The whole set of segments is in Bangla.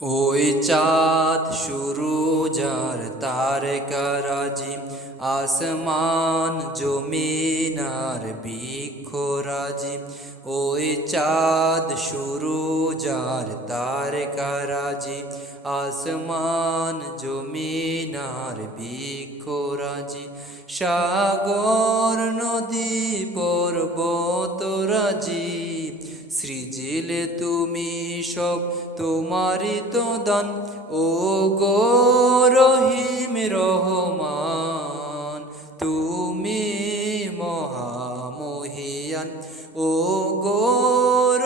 ওই চাঁদ শুরু যার তারকারাজি, আসমান জমিনার বৃক্ষরাজি। ওই চাঁদ শুরু যার তারকারাজি, আসমান জমিনার বৃক্ষরাজি। সাগর নদী পর্বতরাজি, সৃজিলে তুমি সব তোমারই তো দান। ও গো রহিম রহমান, তুমি মহামহিয়ান। ও গো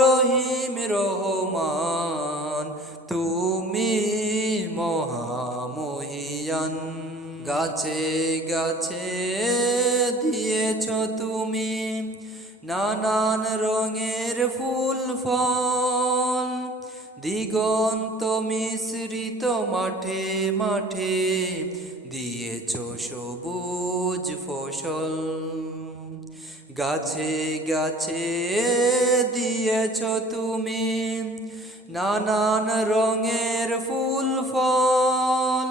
রহিম রহমান, তুমি মহামহিয়ান। গাছে গাছে দিয়েছ তুমি নানান রঙের ফুল ফল, দিগন্ত মিশ্রিত মাঠে মাঠে দিয়েছ সবুজ ফসল। গাছে গাছে দিয়েছ তুমি নানান রঙের ফুল ফল,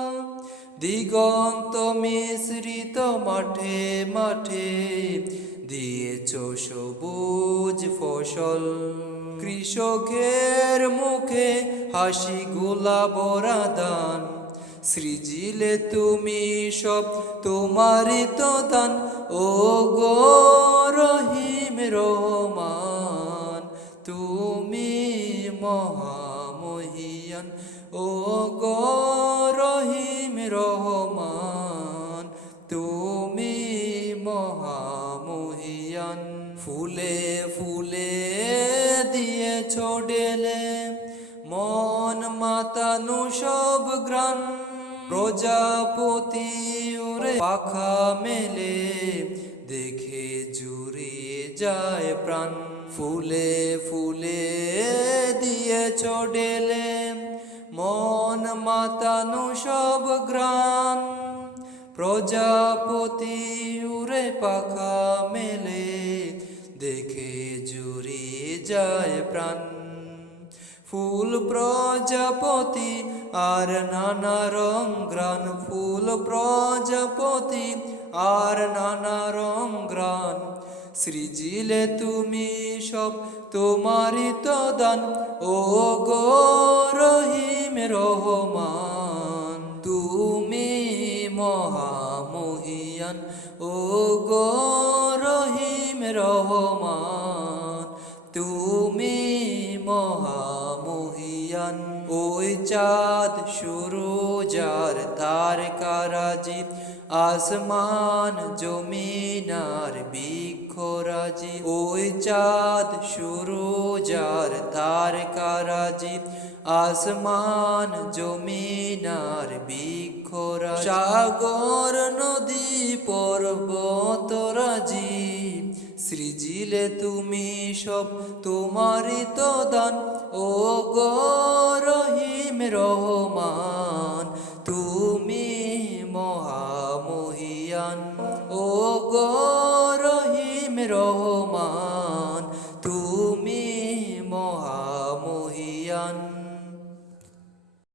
দিগন্ত মিশ্রিত মাঠে মাঠে দিয়েছ সবুজ ফসল। কৃষকের মুখে হাসি গোলাবরা দান, সৃজিলে তুমি সব তোমারই তো দান। ও গো রহিম রহমান, তুমি মহামহিয়ান। ও গো রহিম রহমান, তুমি মহামহিয়ান। ফুলে ফুলে দিয়েছ ডেলে মন মাতানো সব গ্রাণ, প্রজাপতি ওরে পাখা মেলে দেখে জুড়িয়ে যায় প্রাণ। ফুলে ফুলে দিয়েছ ডেলে মন মাতানো সব গ্রাণ, প্রজাপতি উড়ে পাখা মেলে দেখে জুড়িয়ে যায় প্রাণ। ফুল প্রজাপতি আর নানা রং গ্রান, ফুল প্রজাপতি আর নানা রং গ্রান, সৃজিলে তুমি সব তোমারই তো দান। ও গো রহিম রহমান, তুমি মহামহিয়ান। ও গো রহিম রহমান, তুমি মহামহিয়ান। ওই চাঁদ শুরু যার তারকারাজি, আসমান জমিনার বৃক্ষরাজি। ওই চাঁদ শুরু যার তারকারাজি, আসমান জমিনার বৃক্ষরাজি। সাগর নদী পর্বতরাজি, সৃজিলে তুমি সব তোমারই তো দান। ও গো রহিম রহমান, তুমি মহামহিয়ান। ও গো